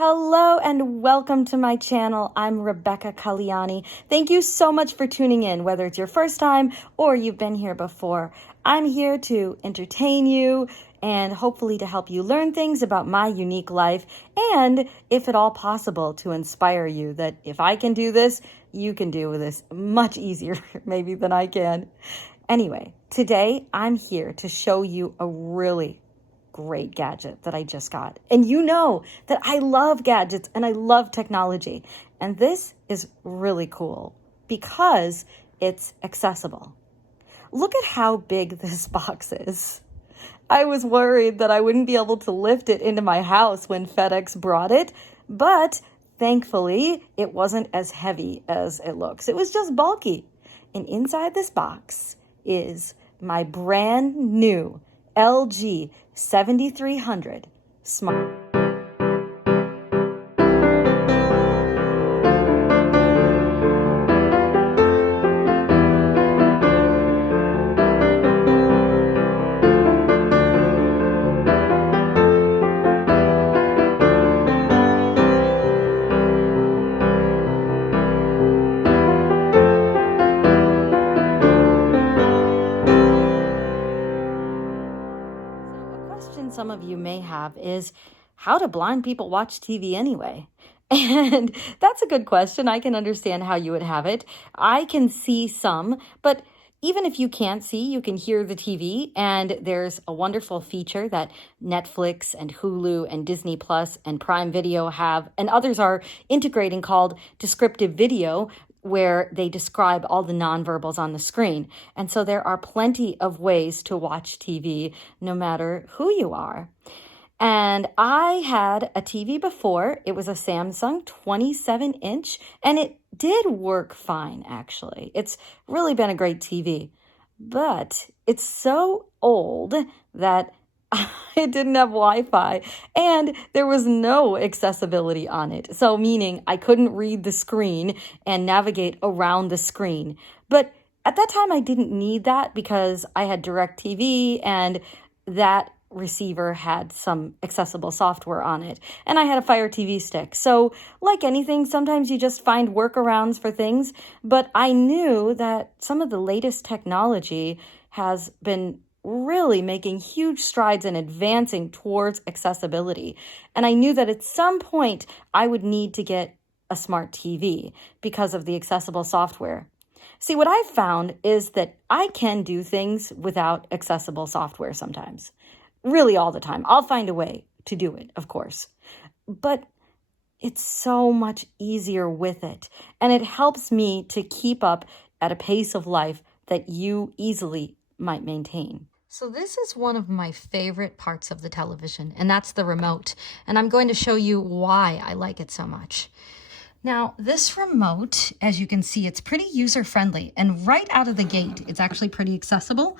Hello and welcome to my channel. I'm Rebecca Kalyani. Thank you so much for tuning in, whether it's your first time or you've been here before. I'm here to entertain you and hopefully to help you learn things about my unique life and, if at all possible, to inspire you that if I can do this, you can do this much easier maybe than I can. Anyway, today I'm here to show you a really great gadget that I just got. And you know that I love gadgets and I love technology. And this is really cool because it's accessible. Look at how big this box is. I was worried that I wouldn't be able to lift it into my house when FedEx brought it, but thankfully it wasn't as heavy as it looks. It was just bulky. And inside this box is my brand new LG 7300 Smart. Some of you may have is how do blind people watch TV anyway? And that's a good question. I can understand how you would have it. I can see some, but even if you can't see, you can hear the TV. And there's a wonderful feature that Netflix and Hulu and Disney Plus and Prime Video have, and others are integrating, called descriptive video, where they describe all the nonverbals on the screen. And so there are plenty of ways to watch TV no matter who you are. And I had a TV before. It was a Samsung 27-inch, and it did work fine, actually. It's really been a great TV. But it's so old that it didn't have Wi-Fi and there was no accessibility on it. So meaning I couldn't read the screen and navigate around the screen. But at that time I didn't need that because I had DirecTV and that receiver had some accessible software on it. And I had a Fire TV stick. So like anything, sometimes you just find workarounds for things. But I knew that some of the latest technology has been really making huge strides in advancing towards accessibility. And I knew that at some point I would need to get a smart TV because of the accessible software. See, what I've found is that I can do things without accessible software sometimes. Really all the time. I'll find a way to do it, of course. But it's so much easier with it. And it helps me to keep up at a pace of life that you easily might maintain. So this is one of my favorite parts of the television, and that's the remote. And I'm going to show you why I like it so much. Now, this remote, as you can see, it's pretty user-friendly, and right out of the gate, it's actually pretty accessible.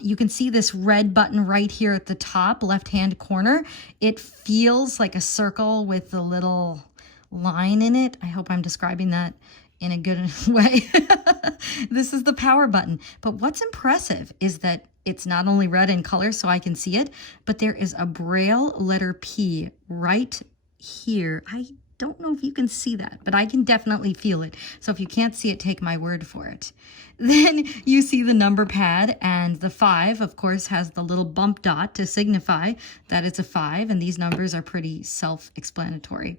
You can see this red button right here at the top left-hand corner. It feels like a circle with a little line in it. I hope I'm describing that in a good way. This is the power button. But what's impressive is that it's not only red in color so I can see it, but there is a Braille letter P right here. I don't know if you can see that, but I can definitely feel it. So if you can't see it, take my word for it. Then you see the number pad, and the 5, of course, has the little bump dot to signify that it's a 5, and these numbers are pretty self-explanatory.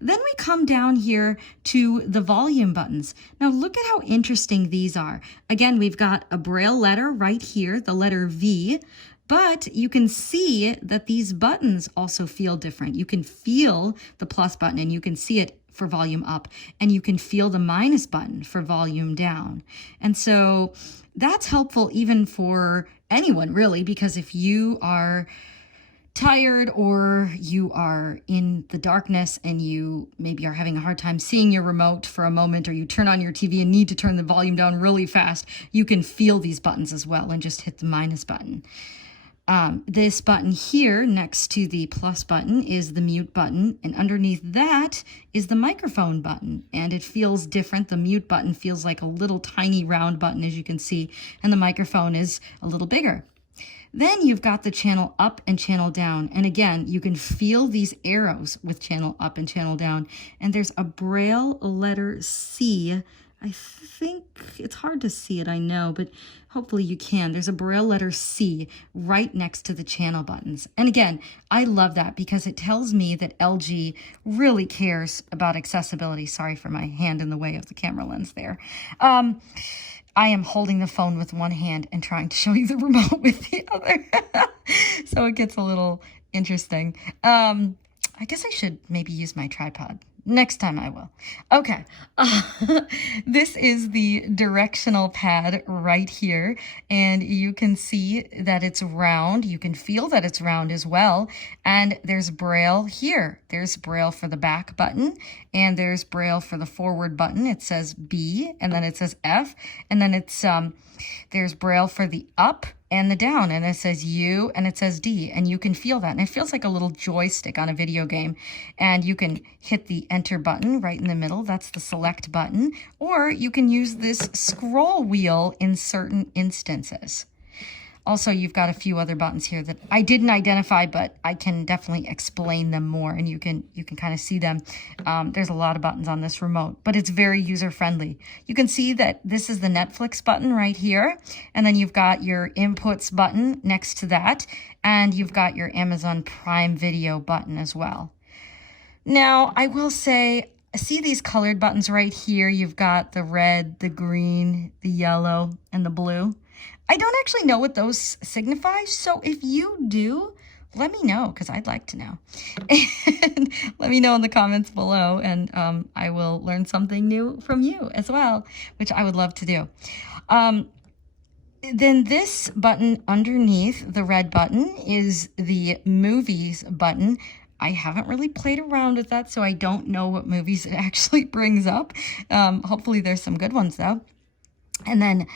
Then we come down here to the volume buttons. Now look at how interesting these are. Again, we've got a Braille letter right here, the letter V, but you can see that these buttons also feel different. You can feel the plus button and you can see it for volume up, and you can feel the minus button for volume down. And so that's helpful even for anyone really, because if you are tired or you are in the darkness and you maybe are having a hard time seeing your remote for a moment, or you turn on your TV and need to turn the volume down really fast, you can feel these buttons as well and just hit the minus button. This button here next to the plus button is the mute button, and underneath that is the microphone button, and it feels different. The mute button feels like a little tiny round button, as you can see, and the microphone is a little bigger. Then you've got the channel up and channel down. And again, you can feel these arrows with channel up and channel down. And there's a Braille letter C. I think it's hard to see it, I know, but hopefully you can. There's a Braille letter C right next to the channel buttons. And again, I love that because it tells me that LG really cares about accessibility. Sorry for my hand in the way of the camera lens there. I am holding the phone with one hand and trying to show you the remote with the other. So it gets a little interesting. I guess I should maybe use my tripod. Next time I will. Okay. This is the directional pad right here. And you can see that it's round. You can feel that it's round as well. And there's Braille here. There's Braille for the back button. And there's Braille for the forward button. It says B, and then it says F. And then it's there's Braille for the up and the down, and it says U and it says D, and you can feel that. And it feels like a little joystick on a video game. And you can hit the enter button right in the middle. That's the select button. Or you can use this scroll wheel in certain instances. Also, you've got a few other buttons here that I didn't identify, but I can definitely explain them more, and you can kind of see them. There's a lot of buttons on this remote, but it's very user-friendly. You can see that this is the Netflix button right here, and then you've got your inputs button next to that, and you've got your Amazon Prime Video button as well. Now, I will say, see these colored buttons right here? You've got the red, the green, the yellow, and the blue. I don't actually know what those signify, so if you do, let me know, because I'd like to know. And let me know in the comments below, and I will learn something new from you as well, which I would love to do. Then this button underneath the red button is the movies button. I haven't really played around with that, so I don't know what movies it actually brings up. Hopefully there's some good ones, though. And then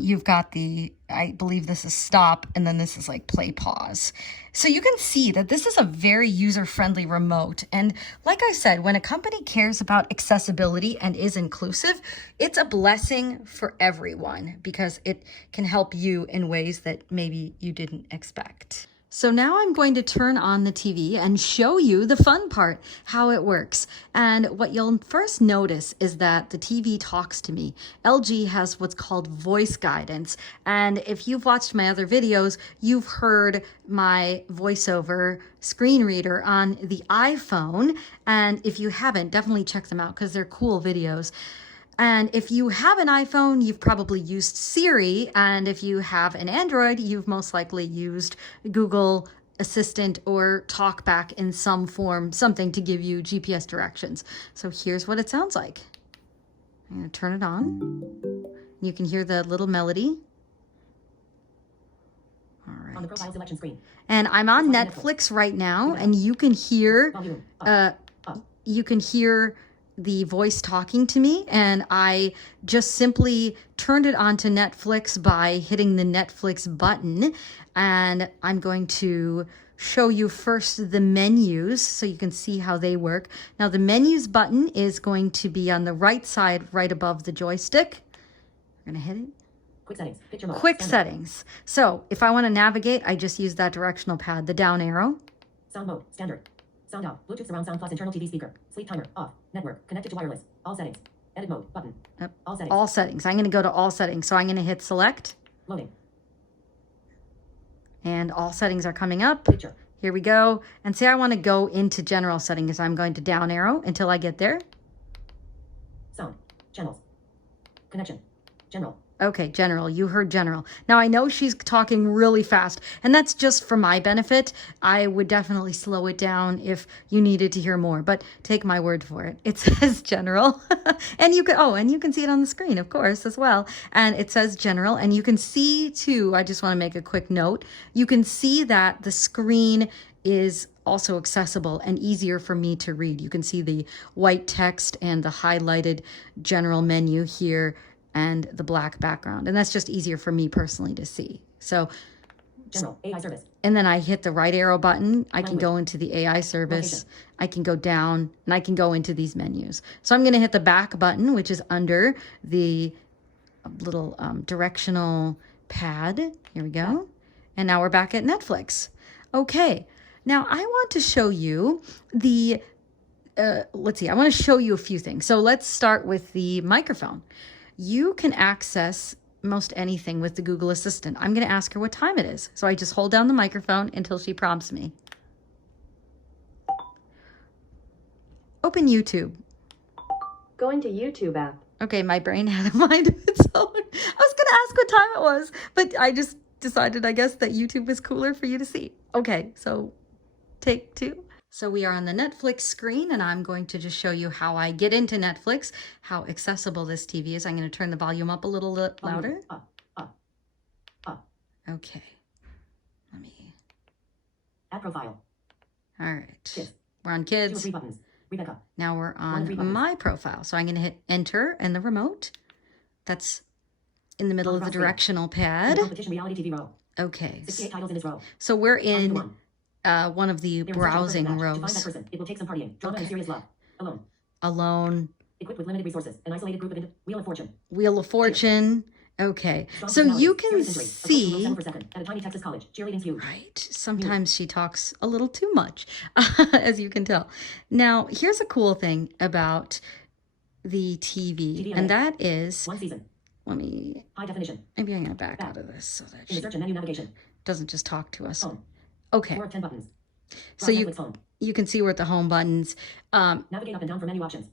you've got the, I believe this is stop, and then this is like play pause. So you can see that this is a very user-friendly remote. And like I said, when a company cares about accessibility and is inclusive, it's a blessing for everyone because it can help you in ways that maybe you didn't expect. So now I'm going to turn on the TV and show you the fun part, how it works. And what you'll first notice is that the TV talks to me. LG has what's called voice guidance. And if you've watched my other videos, you've heard my voiceover screen reader on the iPhone. And if you haven't, definitely check them out because they're cool videos. And if you have an iPhone, you've probably used Siri. And if you have an Android, you've most likely used Google Assistant or TalkBack in some form, something to give you GPS directions. So here's what it sounds like. I'm going to turn it on. You can hear the little melody. All right. On the profile selection screen. And I'm on Netflix right now, and you can hear the voice talking to me, and I just simply turned it onto Netflix by hitting the Netflix button. And I'm going to show you first the menus so you can see how they work. Now the menus button is going to be on the right side, right above the joystick. I'm gonna hit it. Quick settings, picture mode, quick settings. So if I want to navigate, I just use that directional pad, the down arrow. Sound mode, standard. Sound off. Bluetooth surround sound plus internal TV speaker. Sleep timer off. Network connected to wireless. All settings. Edit mode button. Yep. All settings. All settings. I'm going to go to all settings. So I'm going to hit select. Loading. And all settings are coming up. Picture. Here we go. And say I want to go into general settings. I'm going to down arrow until I get there. Sound. Channels. Connection. General. Okay, general. You heard general. Now, I know she's talking really fast, and that's just for my benefit. I would definitely slow it down if you needed to hear more, but take my word for it. It says general. And you can see it on the screen, of course, as well. And it says general, and you can see, too, I just want to make a quick note. You can see that the screen is also accessible and easier for me to read. You can see the white text and the highlighted general menu here, and the black background. And that's just easier for me personally to see. So, general, AI service. And then I hit the right arrow button. I can go into the AI service. Location. I can go down, and I can go into these menus. So I'm going to hit the back button, which is under the little directional pad. Here we go. And now we're back at Netflix. Okay, now I want to show you the, let's see, I want to show you a few things. So let's start with the microphone. You can access most anything with the Google Assistant. I'm going to ask her what time it is. So I just hold down the microphone until she prompts me. Open YouTube. Going to YouTube app. Okay, my brain had a mind of its own. I was going to ask what time it was, but I just decided, I guess, that YouTube was cooler for you to see. Okay, so take two. So we are on the Netflix screen, and I'm going to just show you how I get into Netflix, how accessible this TV is. I'm going to turn the volume up a little louder. Okay. Let me. Add profile. All right. Kids. We're on 2 of kids. 3 buttons. Rebecca. Now we're 1 of on 3 buttons. my profile. So I'm going to hit enter and the remote. That's in the middle of the directional pad. Competition reality TV row. Okay. 68 titles in this row. So we're Onto the in one. one of the They're in search of a perfect browsing match. To find that rows. person, it will take some partying. Drama and serious love. Alone. Alone. Equipped with limited resources. An isolated group of Wheel of Fortune. Wheel of Fortune. Okay. Strong So personality. you can Serious injury. Approaching see. 7 per second. At a tiny Texas college. Cheerleading feud. Right. Sometimes she talks a little too much, as you can tell. Now, here's a cool thing about the TV, TVMA. and that is, 1 season. let me, High definition. maybe I'm going to back out of this so that In the she search and menu navigation. doesn't just talk to us. Home. Okay. 4 of 10 buttons. So Drop you Netflix home. you can see we're at the home buttons. Navigate up and down for menu options.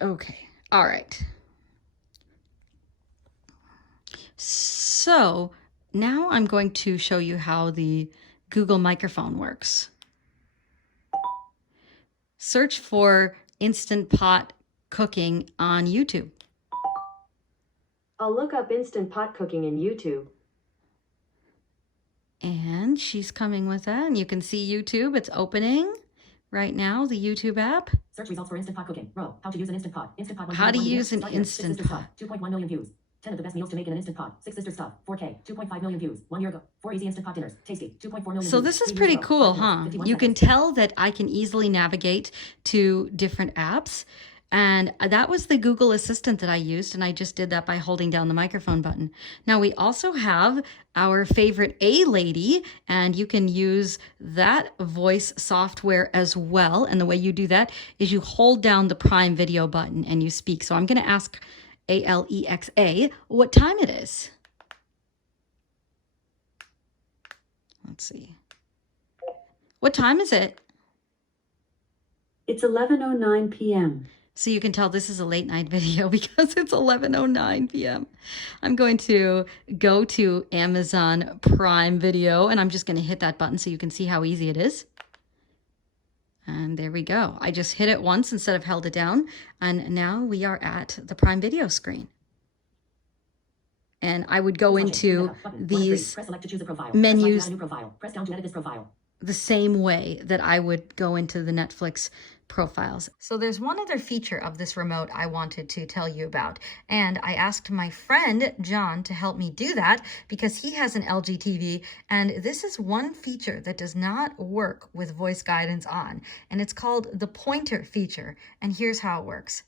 Okay. All right. So now I'm going to show you how the Google microphone works. Search for Instant Pot cooking on YouTube. I'll look up Instant Pot cooking in YouTube. And she's coming with that. And you can see YouTube. It's opening right now, the YouTube app. Search results for Instant Pot cooking. Row. How to use an Instant Pot. Instant Pot. How to 1.1 use an Start here. Instant Six Sisters Pot. Stuff. 2.1 million views. 10 of the best meals to make in an Instant Pot. 6 Sisters Stuff. 4K. 2.5 million views. 1 year ago. 4 easy Instant Pot dinners. Tasty. 2.4 million So views. this is 3 years pretty ago. cool, 5 huh? minutes, 51 You can seconds. tell that I can easily navigate to different apps. And that was the Google Assistant that I used, and I just did that by holding down the microphone button. Now we also have our favorite A-Lady, and you can use that voice software as well. And the way you do that is you hold down the Prime Video button and you speak. So I'm going to ask Alexa what time it is. Let's see. What time is it? It's 11:09 p.m. So you can tell this is a late night video because it's 11:09 p.m. I'm going to go to Amazon Prime Video, and I'm just going to hit that button so you can see how easy it is. And there we go. I just hit it once instead of held it down. And now we are at the Prime Video screen. And I would go into these Press select to choose a profile. menus Press left to add a new profile. Press down to edit this profile. the same way that I would go into the Netflix profiles. So there's one other feature of this remote I wanted to tell you about. And I asked my friend John to help me do that because he has an LG TV. And this is one feature that does not work with voice guidance on. And it's called the pointer feature. And here's how it works.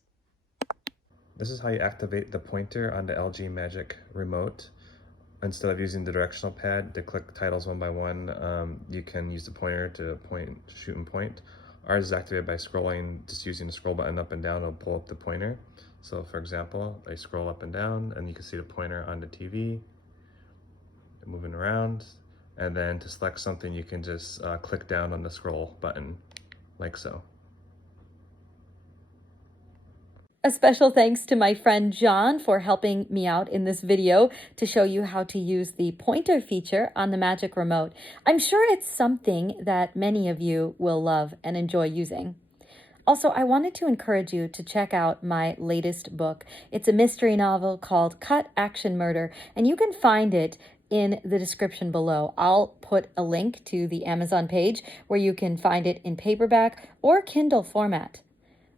This is how you activate the pointer on the LG Magic Remote. Instead of using the directional pad to click titles one by one, you can use the pointer to point, shoot and point. Ours is activated by scrolling, just using the scroll button up and down, it'll pull up the pointer. So for example, I scroll up and down and you can see the pointer on the TV, moving around. And then to select something, you can just click down on the scroll button, like so. A special thanks to my friend John for helping me out in this video to show you how to use the pointer feature on the Magic Remote. I'm sure it's something that many of you will love and enjoy using. Also, I wanted to encourage you to check out my latest book. It's a mystery novel called Cut Action Murder, and you can find it in the description below. I'll put a link to the Amazon page where you can find it in paperback or Kindle format.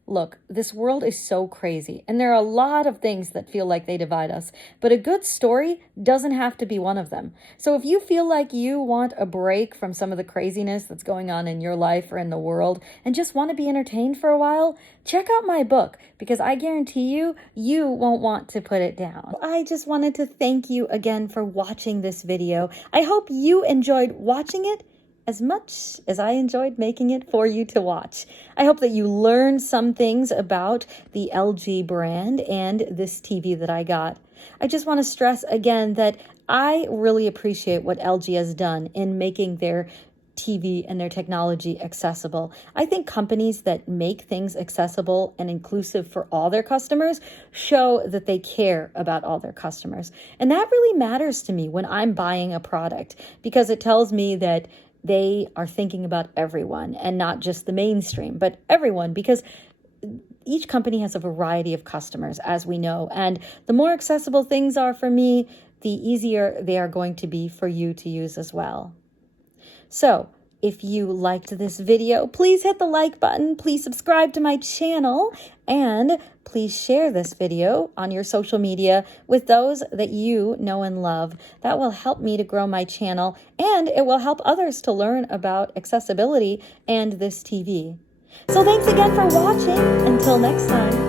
Look, this world is so crazy, and there are a lot of things that feel like they divide us, but a good story doesn't have to be one of them. So if you feel like you want a break from some of the craziness that's going on in your life or in the world, and just want to be entertained for a while, check out my book, because I guarantee you, you won't want to put it down. I just wanted to thank you again for watching this video. I hope you enjoyed watching it as much as I enjoyed making it for you to watch. I hope that you learned some things about the LG brand and this TV that I got. I just want to stress again that I really appreciate what LG has done in making their TV and their technology accessible. I think companies that make things accessible and inclusive for all their customers show that they care about all their customers. And that really matters to me when I'm buying a product, because it tells me that they are thinking about everyone and not just the mainstream, but everyone, because each company has a variety of customers, as we know. And the more accessible things are for me, the easier they are going to be for you to use as well. So if you liked this video, please hit the like button, please subscribe to my channel, and please share this video on your social media with those that you know and love. That will help me to grow my channel, and it will help others to learn about accessibility and this TV. So thanks again for watching. Until next time.